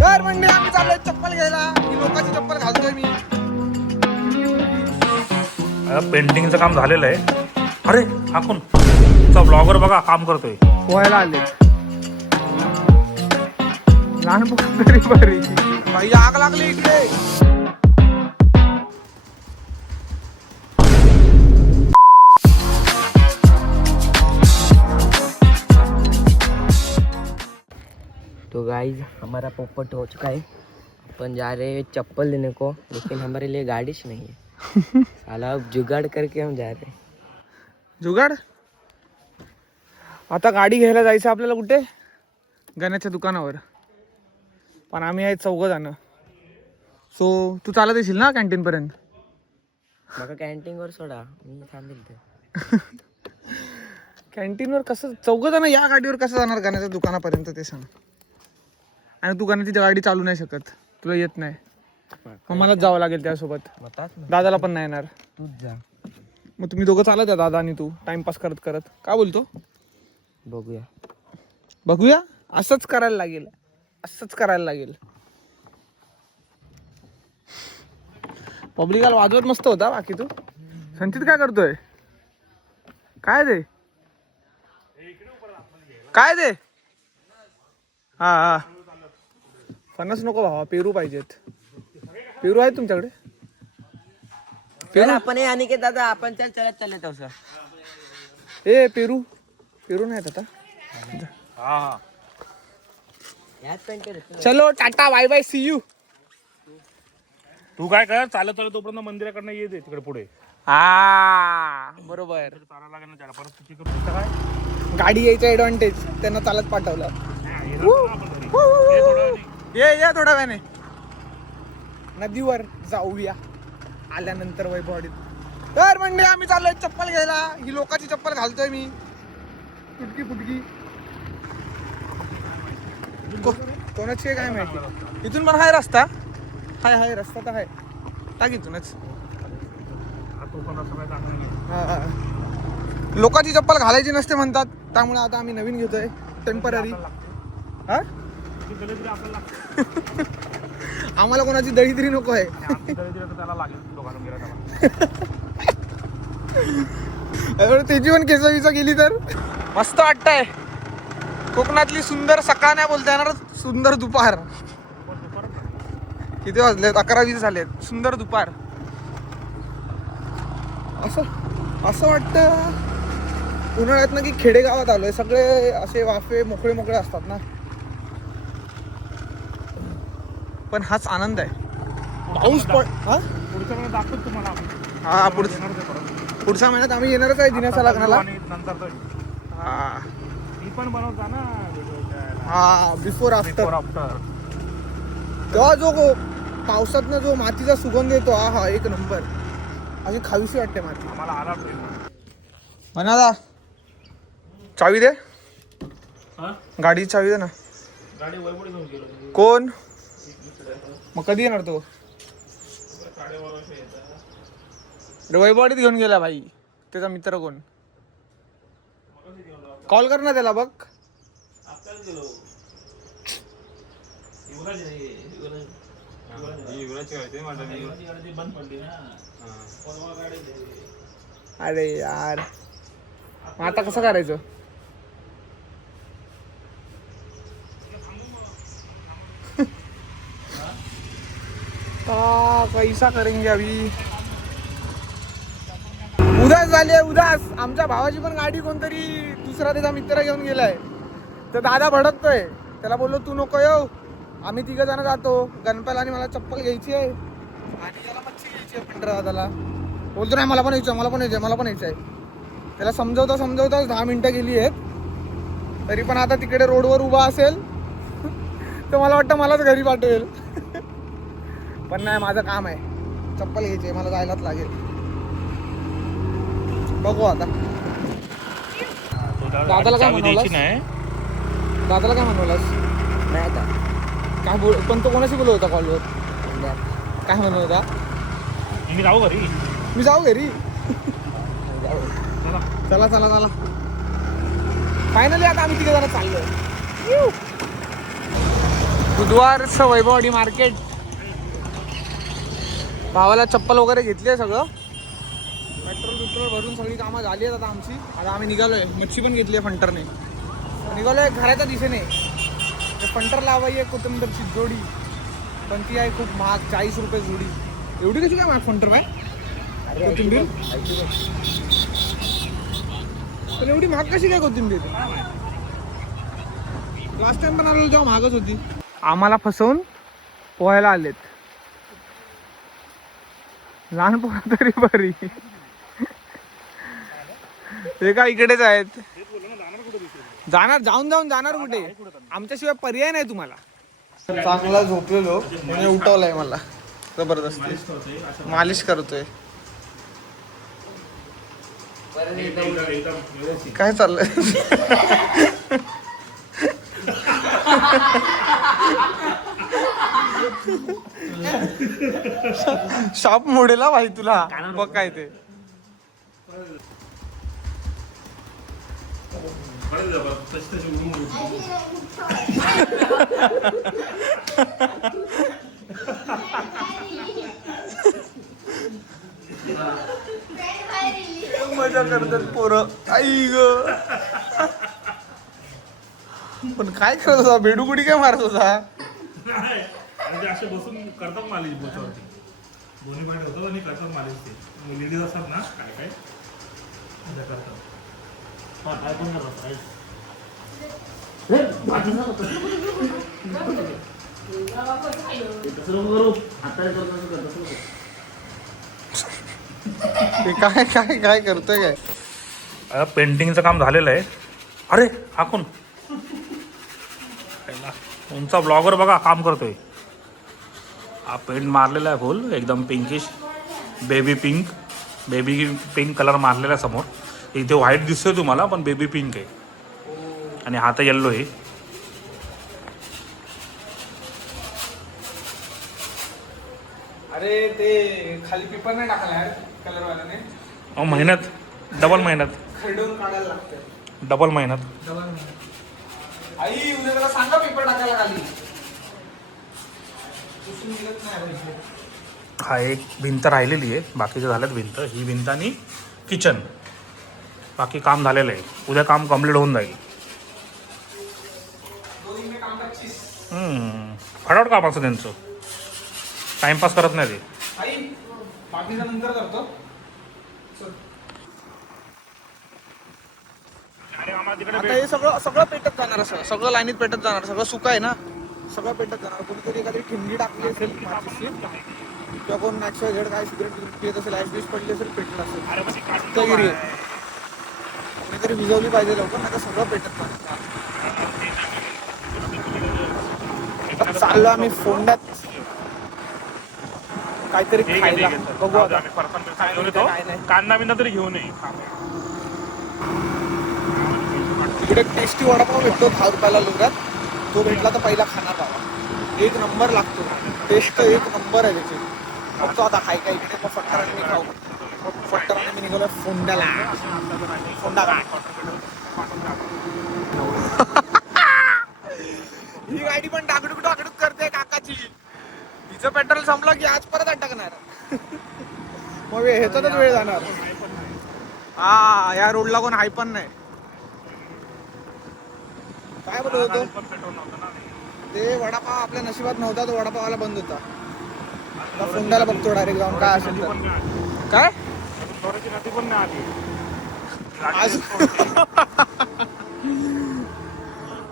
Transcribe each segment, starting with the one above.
तर म्हणजे आम्ही चाललोय चप्पल घ्यायला. ही लोकांची चप्पल घालतोय मी. पेंटिंगचं काम झालेलं आहे. अरे हा कोण तुमचा ब्लॉगर बघा काम करतोय. पोहायला आले लहान पोरं तरी बरी. बाई आग लागली इकडे. तो गाइस हमारा पोपट हो चुका है। अपन जा रहे हैं चप्पल लेने को, लेकिन हमारे लिए गाड़ीच नहीं है। साला अब जुगाड़ करके हम जा रहे हैं। जुगाड. आता गाडी घ्यायला जायचं आपल्याला कुठे? गण्याच्या दुकानावर. पण आम्ही आहे 4 जण. सो तू चालत येशील ना कॅन्टीन पर्यंत? मग कॅन्टीनवर सोडा, मी थांबेल ते. कॅन्टीनवर कसं 4 जण या गाडीवर कसं जाणार गण्याच्या दुकानापर्यंत ते सांग. आणि तू गण्याची गाडी चालू नाही शकत, तुला येत नाही. मग मलाच जावं लागेल त्यासोबत. दादाला पण नाही येणार. तूच जा. मग तुम्ही दोघं चालत या, दादा आणि तू, टाइमपास करत करत. काय बोलतो? बघूया. बघूया. असंच करायला लागेल, असंच करायला लागेल. पब्लिकाला वाजवत मस्त होता. बाकी तू संचित काय करतोय? काय ते काय ते? हा हा फणस नको भावा, पेरू पाहिजेत. पेरू आहेत तुमच्याकडे? पेरू आपण आणि के दादा आपण चलत चालत तसं. ए पेरू पेरू नाहीत आता. हा यात पेंटर. चलो tata bye bye see you. तू काय कर, चालत चालत तोपर्यंत मंदिराकडनं ये दे तिकडे पुढे. हा बरोबर. चालायला लागेल ना त्याला परत तुझी काय गाडी यायचं ऍडव्हान्टेज, त्यांना चालत पाठवलं. ये थोड्या वेळाने नदीवर जाऊया आल्यानंतर वैभववाडीत. तर म्हणजे आम्ही चाललोय चप्पल घ्यायला. ही लोकांची चप्पल घालतोय मी. फुटकी फुटकी कोणाची आहे काय माहिती. इथून पण हाय रस्ता. हाय रस्ता तर हाय. टाक इथूनच. लोकांची चप्पल घालायची नसते म्हणतात, त्यामुळे आता आम्ही नवीन घेतोय टेम्पररी. हा आम्हाला कोणाची दळी नको आहे. त्याची पण केस विसा गेली तर मस्त वाटतंय. कोकणातली सुंदर सकाळ नाही बोलता येणार, सुंदर दुपार. किती वाजलेत? 11:20 झालेत. सुंदर दुपार. असं वाटतं उन्हाळ्यात ना की खेडेगावात आलोय. सगळे असे वाफे मोकळे मोकळे असतात ना, पण हाच आनंद आहे. पाऊस पुढच्या महिन्यात दाखवतो तुम्हाला. हा पुढच्या महिन्यात आम्ही येणारच आहे दिनाच्या लग्नाला. हा मी पण बनवता ना. हा बिफोर आफ्टर. तेव्हा जो पावसातनं जो मातीचा सुगंध येतो, हा एक नंबर. अशी खावीशी वाटते माती. मला आला म्हणा चावी दे. गाडी चावी दे ना. गाडी वैभवडी घेऊन गेलो. कोण? मग कधी येणार तो? वैभववाडीत घेऊन गेला भाई. त्याचा मित्र कोण? कॉल कर ना त्याला. बघ अरे यार, मग आता कसं करायचं? कैसा करेंगे अभी. उदास झाली आहे उदास. आमच्या भावाची पण गाडी कोणतरी दुसरा त्याचा मित्र घेऊन गेलाय. तर दादा भडकतोय. त्याला बोललो तू नको येऊ, आम्ही 3 जण जातो. गणपाला आणि मला चप्पल घ्यायची आहे आणि याला मच्छी घ्यायची आहे. पिंटरा दादाला बोलतो नाही मला पण यायचं आहे. त्याला समजवता 10 मिनिटं गेली आहेत. तरी पण आता तिकडे रोडवर उभा असेल तर मला वाटतं मलाच घरी पाठवेल. पण नाही, माझं काम आहे. चप्पल घ्यायची आहे, मला जायलाच लागेल. बघू आता. दादाला काय म्हणवलास? दादाला काय म्हणवलास? नाही आता काय पण तो कोणाशी बोलत होता कॉलवर? काय म्हणत होता? मी जाऊ घरी. मी जाऊ घरी. चला फायनली आता आम्ही 3 जण चाललोय. बुधवारचं वैभववाडी मार्केट. भावाला चप्पल वगैरे घेतली आहे सगळं. पेट्रोल भरून सगळी कामं झाली आहेत आता आमची. आता आम्ही निघालोय. मच्छी पण घेतली आहे फंटरने. निघालोय घराच्या दिशेने. फंटर लावाई आहे कोथिंबीरची जोडी, पण ती आहे खूप महाग, 40 रुपये जोडी. एवढी कशी काय महाग फंटर बाय कोथिंबीर? पण एवढी महाग कशी काय कोथिंबीर? लास्ट टाइम पण आलेलो जेव्हा महागच होती. आम्हाला फसवून पोहायला आलेत. लहान पोहा तरी बरी. हे का इकडेच आहेत. जाणार जाणार कुठे? आमच्याशिवाय पर्याय नाही तुम्हाला. चांगला झोपलेलो म्हणजे उठवलाय मला जबरदस्ती. मालिश करतोय. काय चाललंय? शॉप मोडेला भाई तुला बघ काय ते. मजा करतात पोरं. आई ग. पण काय करत होता? बेडूकुडी काय मारत होता? असे बसून करतात मालिश बोचावरती. दोन्ही पाय होतात आणि करतात मालिश. ते लेडीज असतात ना काय काय करतात. काय पण करतात. काय काय काय करतोय काय? पेंटिंगचं काम झालेलं आहे. अरे हा कोण? तुमचा ब्लॉगर बघा काम करतोय. हा पेंट मारलेला आहे फुल एकदम पिंकिश बेबी पिंक कलर मारलेला आहे समोर. इथे व्हाईट दिसतोय तुम्हाला पण बेबी पिंक आहे आणि हा तर येल्लो आहे. अरे ते खाली पेपर नाही टाकला कलर वाल्याने. मेहनत डबल मेहनत. खरडून काढायला लागते. डबल मेहनत. आई उद्या त्याला सांगा पेपर टाकायला खाली. हा एक भिंत राहिलेली आहे. बाकीचे झाल्यात भिंत. ही भिंत आणि किचन. बाकी काम झालेलं आहे. उद्या काम कम्प्लीट होऊन जाईल. फटाफट काम असं त्यांचं. टाइमपास करत नाही ते. बाकीचा नंतर करतो. आता हे सगळं पेटत जाणार. असं सगळं लाईनीत पेटत जाणार. सगळं सुक आहे ना, सगळं पेटत जाणार. कोणीतरी एखादी ठिणगी टाकली असेल माचीसची किंवा कोण मॅक्स झेड काय सिगरेट पित असेल, ॲश पडली असेल, पेटलं असेल. त्यागिरी कोणीतरी विजवली पाहिजे लवकर, नाही तर सगळं पेटत जाणार. चाललो आम्ही फोंड्यात काहीतरी खायला. बघू आता काय नाही. कांदा बिंदा तरी घेऊन ये. इकडे टेस्टी वडापाव भेटतो 10 रुपयाला लोकात. तो भेटला तर पहिला खाणार बाबा. एक नंबर लागतो. टेस्ट एक नंबर आहे त्याची. बघतो आता काय काय इकडे. मग फट्टराने मी खाऊ. फट्टराने मी निघालो फोंड्याला. फोंडा काय ही गाडी पण डागडुक करते काकाची. तिचं पेट्रोल संपलं की आज परत अटकणार. मग ह्याच्यातच वेळ जाणार. हा या रोडला कोण हाय पण नाही. काय बोलत होतो? ते वडापाव आपल्या नशिबात नव्हता. तो वडापावाला बंद होता. फोंड्याला बघतो डायरेक्ट जाऊन काय असेल तर. काय नदी पण नाही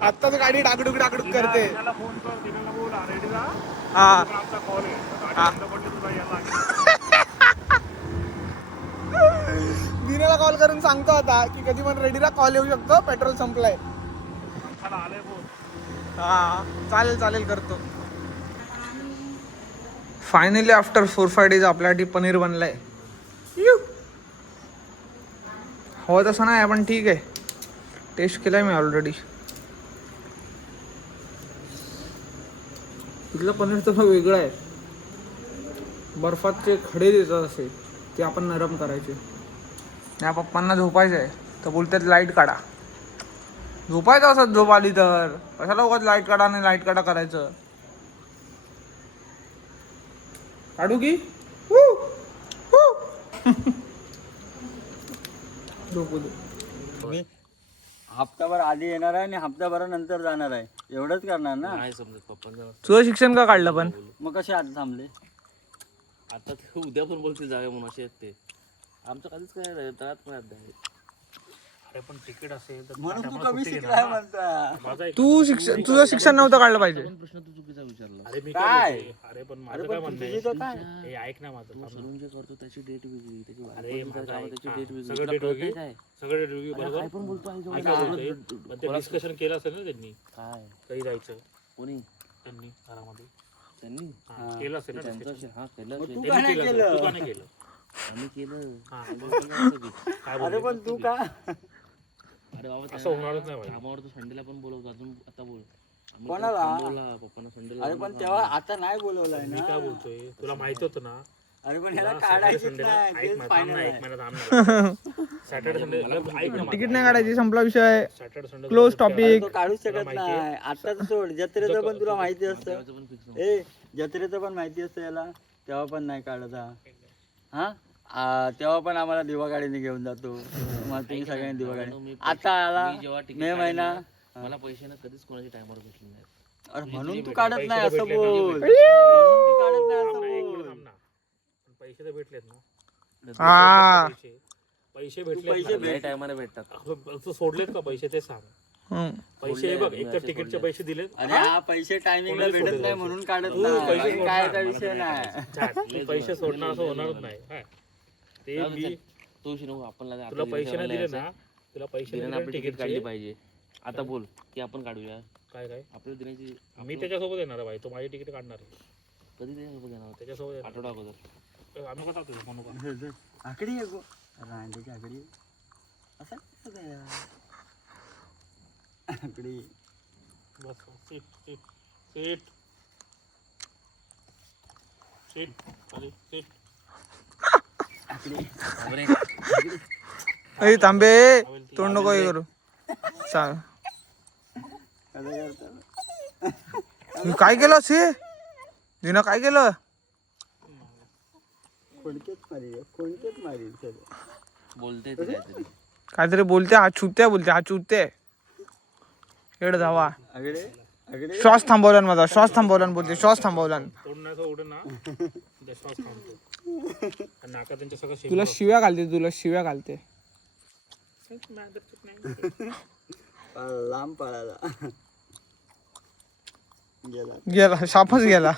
आत्ताच गाडी डागडुक करते. दिनेला कॉल करून सांगतो आता की कधी पण रेडीला कॉल येऊ शकतो. पेट्रोल संपलाय. हा चालेल करतो. फायनली आफ्टर 4-5 days आपल्यासाठी पनीर बनलाय. हो तसं नाही पण ठीक आहे. टेस्ट केलाय मी ऑलरेडी. इथलं पनीर तसं वेगळं आहे. बर्फाचे खडे देतात असे, ते आपण नरम करायचे. या पप्पांना झोपायचं आहे तर बोलतात लाईट काढा. झोपायचं असं झोप आली तर कशाला उगाच लाईट काढा आणि लाईट काढा करायचं. काढू की मी हप्ताभर आधी येणार आहे आणि हप्ताभरानंतर जाणार आहे एवढंच करणार ना. नाही समजत पप्पांना. तुझं शिक्षण का काढलं पण? मग कसे आता थांबले? आता ते उद्या पण बोलतील जाऊया म्हणून असे आहेत ते. आमचं कधीच काय नाही, तळात पण आहे. अरे पण तिकीट असेल तर म्हणून तू टायमाला कमी सुट्टी घेणार शिकलाय ना. म्हणता. माझा एक- तुझं शिक्षण नव्हतं काढलं पाहिजे. पण प्रश्न तू चुकीचा विचारला. अरे मी काय? काय बोलतोय? अरे पण माझं अरे काय पण म्हणणं तुझी आहे? तर काय? हे ऐक ना माझं थांब ना. सलून जे करतो त्याची डेट वेगळी, त्याची अरे बायको माझं त्याची ऐक. डेट हा, वेगळी. सगळं तुला डेट कळतंय वेगळी काय? सगळं डेट वेगळी अरे बरोबर काय पण बोलतो आहे मी काय बोलतोय? पण ते डिस्कशन केलं असेल ना त्यांनी काय काही जायचं कोणी त्यांनी घरामध्ये त्यांनी हा, केलं असेल ना त्यांचं discussion. असेल. हा केलं मग असेल. तू त्यांनी काय नाही केलं असेल. तू का केलं? नाही केलं? आम्ही केलं. हा, अरे काय अरे बोलतोय? पण तू का? बाबा असं होणारच नाही भाई. कामावर तू संडेला पण बोलवतो अजून आता बोल. आम्ही कोणाला? बोला पप्पांना संडेला. अरे पण तेव्हा आता नाही बोलवलंय मी काय ना. बोलतोय तुला माहिती होतं ना अरे पण ह्याला तुला काढायचीच संडेला नाही. ऐक तेच ना, थांब फायनल ना, एक आहे. महिना थांब ना. सॅटर्डे संडे ऐक ना तिकीट नाही काढायची, संपला विषय. सॅटर्डे संडे Close सुट्ट्या topic. अरे असतात. तो काढूच तुला शकत माहिती आहे? नाही. आताच सोड. जत्रेचं पण तुला माहिती असतं. देवाचं पण फिक्स. ए जत्रेचं पण माहिती असतं याला. तेव्हा पण नाही काढत हा. तेव्हा पण आम्हाला दिवा गाडीने घेऊन जातो. मग तुम्ही सगळ्यांनी दिवा गाडी. आता आला मी जेव्हा तिकीट मे महिना. मला पैसे ना कधीच कोणाच्या टायमावर भेटले नाही. अरे म्हणून तू काढत नाही असं भेटले बोल. ना. म्हणून तू काढत नाही असं थांब ना, एक मिनिट बोल. थांब ना. पण पैसे तर भेटलेत ना. हा पैसे तू भेटले पैसे काही टायमाला भेटतात. तू सोडलेत का पैसे ते सांग. हम्म. पैसे हे बघ एक तर तिकीटचे पैसे दिलेत. अरे हा पैसे टायमिंगला कोणाला भेटत सोडून नाही द्यायचे? म्हणून काढत तू नाही. पैसे बाकी काय सोडणार, विषय नाही. तू पैसे सोडणार असं होणारच नाही हा. ते जाऊ दे मी चल. तो शिनो आपण तुला पैसे नाही दिले ना तुला पैसे नाही दिले आपली तिकीट काढली तिकीटचे पाहिजे. आता बोल की आपण काढूया. काय काय आपल्याला दिनाची मी त्याच्यासोबत येणार आहे भाई तो माझी तिकीट काढणार आहे कधी त्याच्यासोबत येणार होते? त्याच्यासोबत येणार. आठवडा अगोदर. आम्ही कसं तुझं म्हणू का आकडी आहे गो. रांडेची आकडी. असं कसं काय यार? आकडी. बस सीट सीट सीट सीट खाली सीट आकडी. ए तांबे, तोंड नको हे करू. सांग कसं करतात? मी काय केलं असे दिना, काय केलं? कोणतेच मारी बोलते ते काहीतरी. काहीतरी बोलते, हा चुत्या बोलते, हा चुत्ते एड धावा. आकडे आकडे. श्वास थांबवला माझा, श्वास थांबवला बोलते, श्वास थांबवला. तोंड नाही उडे ना त्या श्वास थांबतो आणि नाका त्यांच्या सगळं तुला शिव्या घालते, तुला शिव्या घालते. लांब पळाला. गेला. गेला, सापच गेला.